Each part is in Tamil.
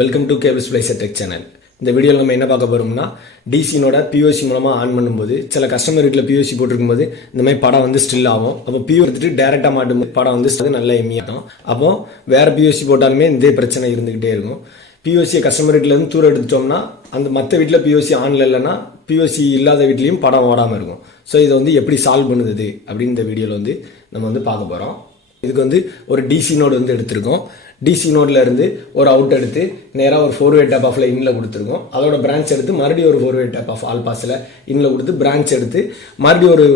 Welcome to cable splicer tech channel. இந்த வீடியோவில் நம்ம என்ன பார்க்க போகிறோம்னா, டிசினோட பிஓசி மூலமாக ஆன் பண்ணும்போது சில கஸ்டமர் வீட்டில் பிஓசி போட்டிருக்கும்போது இந்த மாதிரி படம் வந்து ஸ்டில் ஆகும். அப்போ பிஓ எடுத்துட்டு டேரெக்டாக மாட்டும்போது படம் வந்து நல்லா எம்மியாகும். அப்போ வேறு பிஓசி போட்டாலுமே இதே பிரச்சனை இருந்துக்கிட்டே இருக்கும். பிஓசியை கஸ்டமர் வீட்டிலேருந்து தூரம் எடுத்துட்டோம்னா அந்த மற்ற வீட்டில் பிஓசி ஆனில் இல்லைன்னா பிஓசி இல்லாத வீட்லேயும் படம் ஓடாமல் இருக்கும். ஸோ இதை வந்து எப்படி சால்வ் பண்ணுது அப்படின்னு இந்த வீடியோவில் வந்து நம்ம வந்து பார்க்க போகிறோம். இதுக்கு வந்து ஒரு டிசி நோடு வந்து எடுத்திருக்கோம். டிசி நோடில் இருந்து ஒரு அவுட் எடுத்து நேராக ஒரு 4-way டேப் ஆஃபில் இன்னில் கொடுத்துருக்கோம். அதோட பிரான்ச் எடுத்து மறுபடியும் ஒரு 4-way டேப் ஆஃப் ஆல் பாஸில் இன்னில் கொடுத்து பிரான்ச் எடுத்து மறுபடியும் ஒரு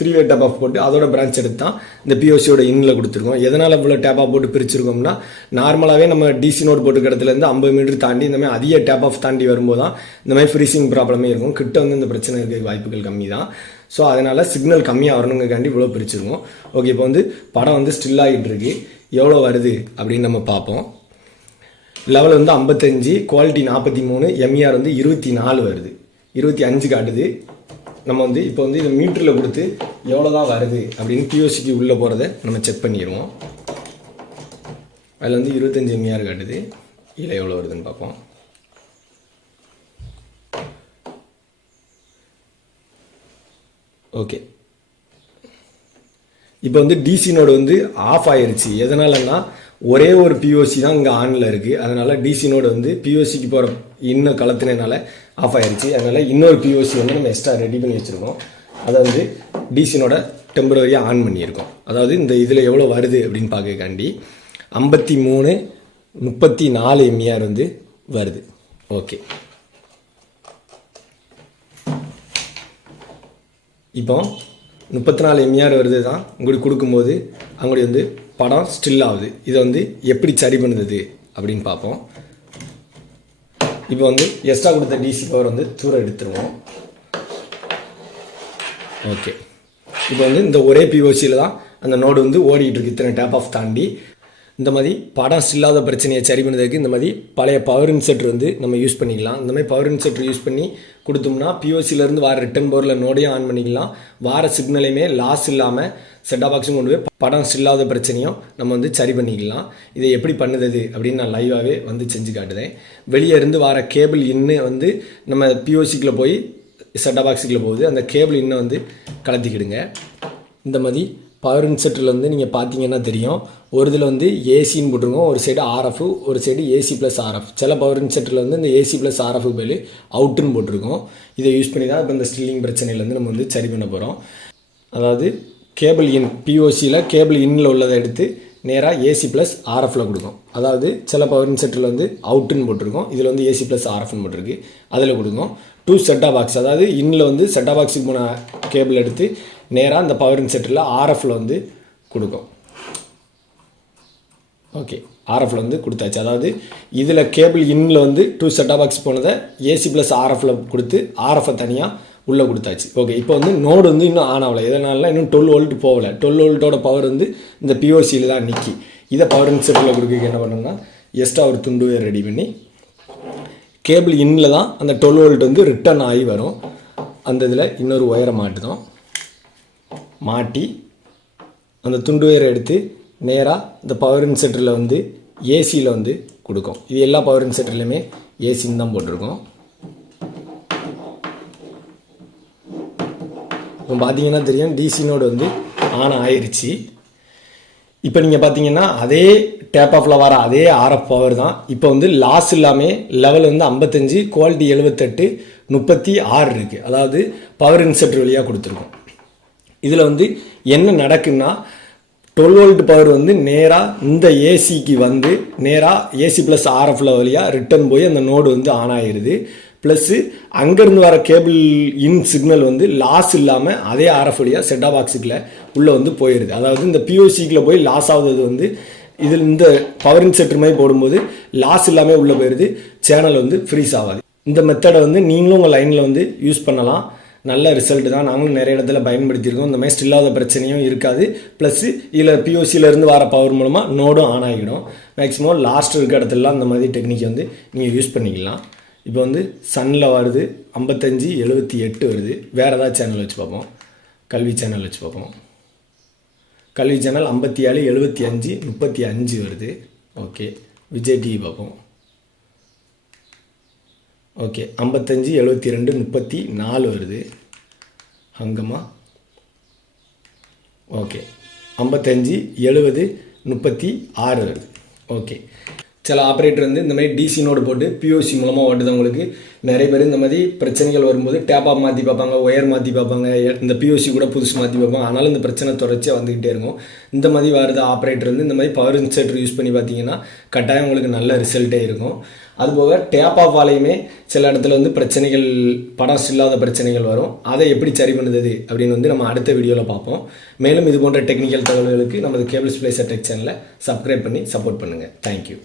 3-way டேப் ஆஃப் போட்டு அதோட பிரான்ச் எடுத்து தான் இந்த பிஓசியோட இன்னில் கொடுத்துருக்கோம். எதனால் இவ்வளோ டேப் ஆஃப் போட்டு பிரிச்சிருக்கோம்னா, நார்மலாகவே நம்ம டிசி நோட் போட்டு இடத்துலேருந்து 50 மீட்டர் தாண்டி இந்த மாதிரி அதிக டேப் ஆஃப் தாண்டி வரும்போது தான் இந்த மாதிரி ஃப்ரீசிங் ப்ராப்ளமே இருக்கும். கிட்ட வந்து இந்த பிரச்சனை இருக்க வாய்ப்புகள் கம்மி தான். ஸோ அதனால் சிக்னல் கம்மியாக வரணுங்காண்டி இவ்வளோ பிரிச்சிருக்கோம். ஓகே, இப்போ வந்து படம் வந்து ஸ்டில் ஆகிட்டு இருக்கு. எவ்வளோ வருது அப்படின்னு நம்ம பார்ப்போம். லெவல் வந்து 55, குவாலிட்டி 43, எம்இஆர் வந்து 24 வருது. 25 காட்டுது. நம்ம வந்து இப்போ வந்து இதை மீட்டரில் கொடுத்து எவ்வளோ தான் வருது அப்படின்னு பிஓசிக்கு உள்ளே போகிறத நம்ம செக் பண்ணிடுவோம். அதில் வந்து 25 எம்இஆர் காட்டுது. இல்லை எவ்வளோ வருதுன்னு பார்ப்போம். ஓகே, இப்போ வந்து டிசி நோடு வந்து ஆஃப் ஆயிடுச்சு. எதனாலன்னா ஒரே ஒரு பிஓசி தான் இங்கே ஆனில் இருக்குது. அதனால் டிசி நோடு வந்து பிஓசிக்கு போகிற இன்னும் கலத்தினால ஆஃப் ஆயிடுச்சு. அதனால் இன்னொரு பிஓசி வந்து நம்ம எக்ஸ்ட்ரா ரெடி பண்ணி வச்சுருக்கோம். அதை வந்து டிசினோட டெம்பரரியாக ஆன் பண்ணியிருக்கோம். அதாவது இந்த இதில் எவ்வளோ வருது அப்படின்னு பார்க்கக்காண்டி 53, 34 எம்இஆர் வந்து வருது. ஓகே, இப்போ 34 எம்இஆர் வருது தான் உங்களுக்கு கொடுக்கும்போது அவங்களுடைய வந்து படம் ஸ்டில் ஆகுது. இதை வந்து எப்படி சரி பண்ணுது அப்படின்னு பார்ப்போம். இப்போ வந்து எக்ஸ்ட்ரா கொடுத்த டிசி பவர் வந்து தூரம் எடுத்துருவோம். ஓகே, இப்போ வந்து இந்த ஒரே பிஓசியில் தான் அந்த நோடு வந்து ஓடிட்டு இருக்கு. இத்தனை டேப் ஆஃப் தாண்டி இந்த மாதிரி படம் ஸ்டில்லாத பிரச்சனையை சரி பண்ணுறதுக்கு இந்த மாதிரி பழைய பவர் இன்செர்டர் வந்து நம்ம யூஸ் பண்ணிக்கலாம். இந்த மாதிரி பவர் இன்செர்டர் யூஸ் பண்ணி கொடுத்தோம்னா பிஓசிலேருந்து வர ரிட்டன் பவரில் நோடையும் ஆன் பண்ணிக்கலாம். வார சிக்னலையுமே லாஸ் இல்லாமல் செட்டாப் பாக்ஸும் கொண்டு போய் படம் ஸ்டில்லாத பிரச்சனையும் நம்ம வந்து சரி பண்ணிக்கலாம். இதை எப்படி பண்ணுது அப்படின்னு நான் லைவாகவே வந்து செஞ்சு காட்டுதேன். வெளியே இருந்து வர கேபிள் இன்னு வந்து நம்ம பிஓசிக்குள்ளே போய் செட்டாப் பாக்ஸுக்குள்ளே போகுது. அந்த கேபிள் இன்னை வந்து கலத்திக்கிடுங்க. இந்த மாதிரி பவர் இன்செர்டரில் வந்து நீங்கள் பார்த்தீங்கன்னா தெரியும், ஒரு இதில் வந்து ஏசின்னு போட்டிருக்கோம், ஒரு சைடு ஆர்எஃப், ஒரு சைடு ஏசி ப்ளஸ் ஆர்எஃப். சில பவர் இன்செர்டரில் வந்து இந்த ஏசி ப்ளஸ் ஆர்எஃப் பேர் அவுட்டுன்னு போட்டிருக்கோம். இதை யூஸ் பண்ணி தான் இப்போ இந்த ஸ்டில்லிங் பிரச்சனையிலேருந்து நம்ம வந்து சரி பண்ண போகிறோம். அதாவது கேபிள் இன் பிஓசியில் கேபிள் இன்னில் உள்ளதை எடுத்து நேராக ஏசி ப்ளஸ் ஆர்எஃப்பில் கொடுக்கும். அதாவது சில பவர் இன்செர்டரில் வந்து அவுட்டுன்னு போட்டிருக்கோம், இதில் வந்து ஏசி ப்ளஸ் ஆர்எஃப்னு போட்டிருக்கு, அதில் கொடுக்கும். 2 செட்டாப் பாக்ஸ், அதாவது இன்னில் வந்து செட்டாப் பாக்ஸுக்கு போன கேபிள் எடுத்து நேராக இந்த பவர் இன்செர்டரில் ஆர்எஃப்பில் வந்து கொடுக்கும். ஓகே, ஆர்எஃப்பில் வந்து கொடுத்தாச்சு. அதாவது இதில் கேபிள் இன்னில் வந்து 2 செட்டாப் பாக்ஸ் போனதை ஏசி ப்ளஸ் ஆர்எஃப்பில் கொடுத்து ஆர்எஃப்பை தனியாக உள்ளே கொடுத்தாச்சு. ஓகே, இப்போ வந்து நோடு வந்து இன்னும் ஆன் ஆகலை. எதனால இன்னும் 12 வோல்ட் போகலை. 12 வோல்ட்டோட பவர் வந்து இந்த பிஓசியில் தான் நிற்கி. இதை பவர் இன்செர்டரில் கொடுக்க என்ன பண்ணோம்னா, எக்ஸ்ட்ரா ஒரு துண்டுவை ரெடி பண்ணி கேபிள் இன்னில் தான் அந்த 12 வோல்ட் வந்து ரிட்டர்ன் ஆகி வரும். அந்த இதில் இன்னொரு ஒயரை மாட்டுதோம். மாட்டி அந்த துண்டு ஒயரை எடுத்து நேராக இந்த பவர் இன்செர்டரில் வந்து ஏசியில் வந்து கொடுக்கும். இது எல்லா பவர் இன்செர்டர்லையுமே ஏசின்னு தான் போட்டிருக்கோம். இப்போ பார்த்தீங்கன்னா தெரியும், டிசி நோடு வந்து ஆன் ஆயிடுச்சு. இப்போ நீங்கள் பார்த்தீங்கன்னா அதே டேப் ஆஃபில் வர அதே ஆர்எஃப் பவர் தான். இப்போ வந்து லாஸ் இல்லாமல் லெவல் வந்து 55, குவாலிட்டி 78, 36 இருக்குது. அதாவது பவர் இன்செர்டர் வழியாக கொடுத்துருக்கோம். இதில் வந்து என்ன நடக்குன்னா, 12 வோல்ட் பவர் வந்து நேராக இந்த ஏசிக்கு வந்து நேராக ஏசி ப்ளஸ் ஆர்எஃப்ல வழியாக ரிட்டர்ன் போய் அந்த நோடு வந்து ஆன் ஆகிடுது. ப்ளஸ்ஸு அங்கேருந்து வர கேபிள் இன் சிக்னல் வந்து லாஸ் இல்லாமல் அதே ஆர்எஃப் வழியாக செட்டாப் பாக்ஸுக்குள்ளே உள்ளே வந்து போயிடுது. அதாவது இந்த பிஓசிக்குள்ளே போய் லாஸ் ஆகுது வந்து இதில் இந்த பவர் இன்செர்டர் மாதிரி போடும்போது லாஸ் இல்லாமல் உள்ளே போயிடுது. சேனல் வந்து ஃப்ரீஸ் ஆகாது. இந்த மெத்தடை வந்து நீங்களும் உங்கள் லைனில் வந்து யூஸ் பண்ணலாம். நல்ல ரிசல்ட் தான். நாங்களும் நிறைய இடத்துல பயன்படுத்தியிருக்கோம். இந்த மாதிரி ஸ்டில்லாத பிரச்சனையும் இருக்காது. ப்ளஸ்ஸு இதில் பிஓசியிலேருந்து வர பவர் மூலமாக நோடும் ஆன் ஆகிடும். மேக்ஸிமம் லாஸ்ட் இருக்க இடத்துலலாம் இந்த மாதிரி டெக்னிக் வந்து நீங்கள் யூஸ் பண்ணிக்கலாம். இப்போ வந்து சன்னில் வருது 55, 78 வருது. வேறு ஏதாவது சேனல் வச்சு பார்ப்போம். கல்வி சேனல் வச்சு பார்ப்போம். கல்வி சேனல் 57, 75, 35 வருது. ஓகே, விஜய் டிவி பார்ப்போம். ஓகே 55 72 34 வருது ஹங்கமா. ஓகே 55 70 36 வருது. ஓகே சில ஆப்ரேட்டர் வந்து இந்த மாதிரி டிசி நோடு போட்டு பிஓசி மூலமாக ஓட்டுறவங்களுக்கு நிறைய பேர் இந்த மாதிரி பிரச்சனைகள் வரும்போது டேப்பாக மாற்றி பார்ப்பாங்க, ஒயர் மாற்றி பார்ப்பாங்க, இந்த பிஓசி கூட புதுசு மாற்றி பார்ப்பாங்க. ஆனாலும் இந்த பிரச்சனை தொடர்ச்சியாக வந்துக்கிட்டே இருக்கும். இந்த மாதிரி வருது ஆப்ரேட்டர் வந்து இந்த மாதிரி பவர் இன்சர்ட்டர் யூஸ் பண்ணி பார்த்தீங்கன்னா கட்டாயம் உங்களுக்கு நல்ல ரிசல்ட்டே இருக்கும். அதுபோக டேப் ஆஃப் ஆலையுமே சில இடத்துல வந்து பிரச்சனைகள் படம் இல்லாத பிரச்சனைகள் வரும். அதை எப்படி சரி பண்ணுறது அப்படின்னு வந்து நம்ம அடுத்த வீடியோவில் பார்ப்போம். மேலும் இது போன்ற டெக்னிக்கல் தகவல்களுக்கு நமது கேபிள்ஸ் பிளேசர் டெக் சேனலை சப்ஸ்கிரைப் பண்ணி சப்போர்ட் பண்ணுங்கள். தேங்க்யூ.